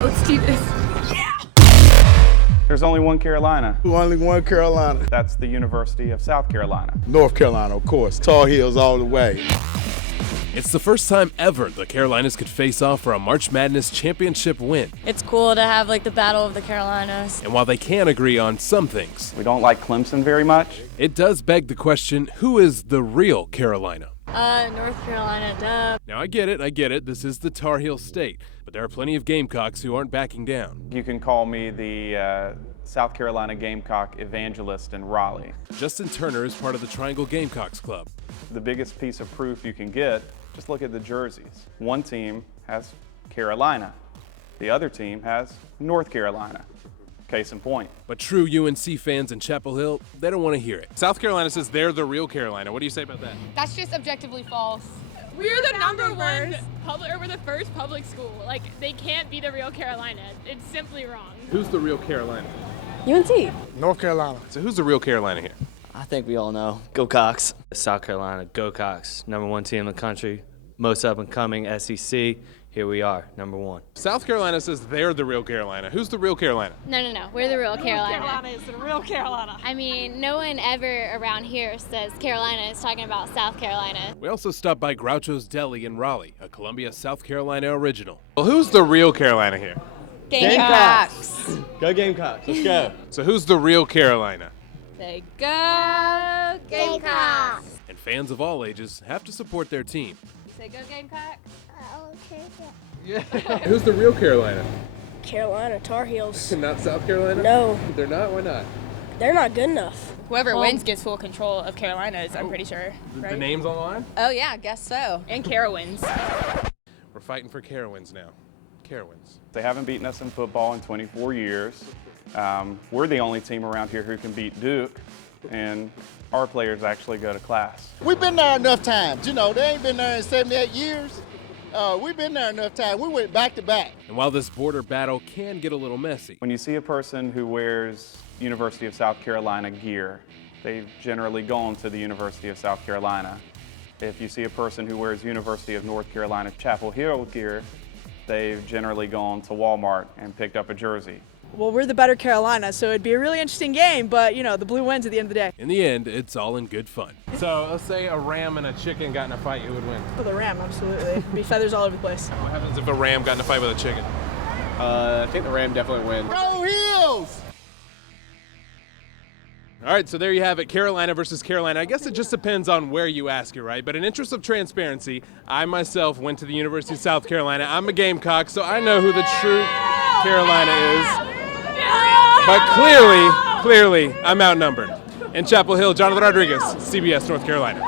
Let's do this. There's only one Carolina. Only one Carolina. That's the University of South Carolina. North Carolina, of course. Tar Heels all the way. It's the first time ever the Carolinas could face off for a March Madness championship win. It's cool to have like the Battle of the Carolinas. And while they can agree on some things, We don't like Clemson very much. it does beg the question, who is the real Carolina? North Carolina, duh. Now I get it, this is the Tar Heel state, but there are plenty of Gamecocks who aren't backing down. You can call me the South Carolina Gamecock evangelist in Raleigh. Justin Turner is part of the Triangle Gamecocks Club. The biggest piece of proof you can get, just look at the jerseys. One team has Carolina. The other team has North Carolina. Case in point. But true UNC fans in Chapel Hill, they don't want to hear it. South Carolina says they're the real Carolina. What do you say about that? That's just objectively false. We're the number one public, or we're the first public school. Like, they can't be the real Carolina. It's simply wrong. Who's the real Carolina? UNC. North Carolina. So who's the real Carolina here? I think we all know. Go Cox. South Carolina, go Cox. #1 team in the country. Most up and coming SEC. Here we are, #1. South Carolina says they're the real Carolina. Who's the real Carolina? No. We're the real Carolina. Carolina is the real Carolina. I mean, no one ever around here says Carolina is talking about South Carolina. We also stopped by Groucho's Deli in Raleigh, a Columbia, South Carolina original. Well, who's the real Carolina here? Gamecocks. Go Gamecocks, let's go. So who's the real Carolina? Say go Gamecocks. And fans of all ages have to support their team. Say go Gamecocks. Who's the real Carolina? Carolina Tar Heels. Not South Carolina? No, They're not? Why not? they're not good enough. Whoever wins gets full control of Carolinas, I'm pretty sure. The name's on the line? Oh yeah, I guess so. And Carowinds. We're fighting for Carowinds now. Carowinds. They haven't beaten us in football in 24 years. We're the only team around here who can beat Duke, and our players actually go to class. We've been there enough times. You know, they ain't been there in 78 years. We've been there enough time. We went back to back. And while this border battle can get a little messy, When you see a person who wears University of South Carolina gear, they've generally gone to the University of South Carolina. If you see a person who wears University of North Carolina Chapel Hill gear, they've generally gone to Walmart and picked up a jersey. Well, we're the better Carolina, so it'd be a really interesting game, but, you know, the blue wins at the end of the day. in the end, it's all in good fun. So let's say a ram and a chicken got in a fight, who would win? For the Ram, absolutely. Be feathers all over the place. What happens if a ram got in a fight with a chicken? I think the Ram definitely wins. Go Heels! All right, so there you have it, Carolina versus Carolina. I guess it just depends on where you ask it, right? But in interest of transparency, I myself went to the University of South Carolina. I'm a Gamecock, so I know who the true Carolina is. But clearly, I'm outnumbered. In Chapel Hill, Jonathan Rodriguez, CBS North Carolina.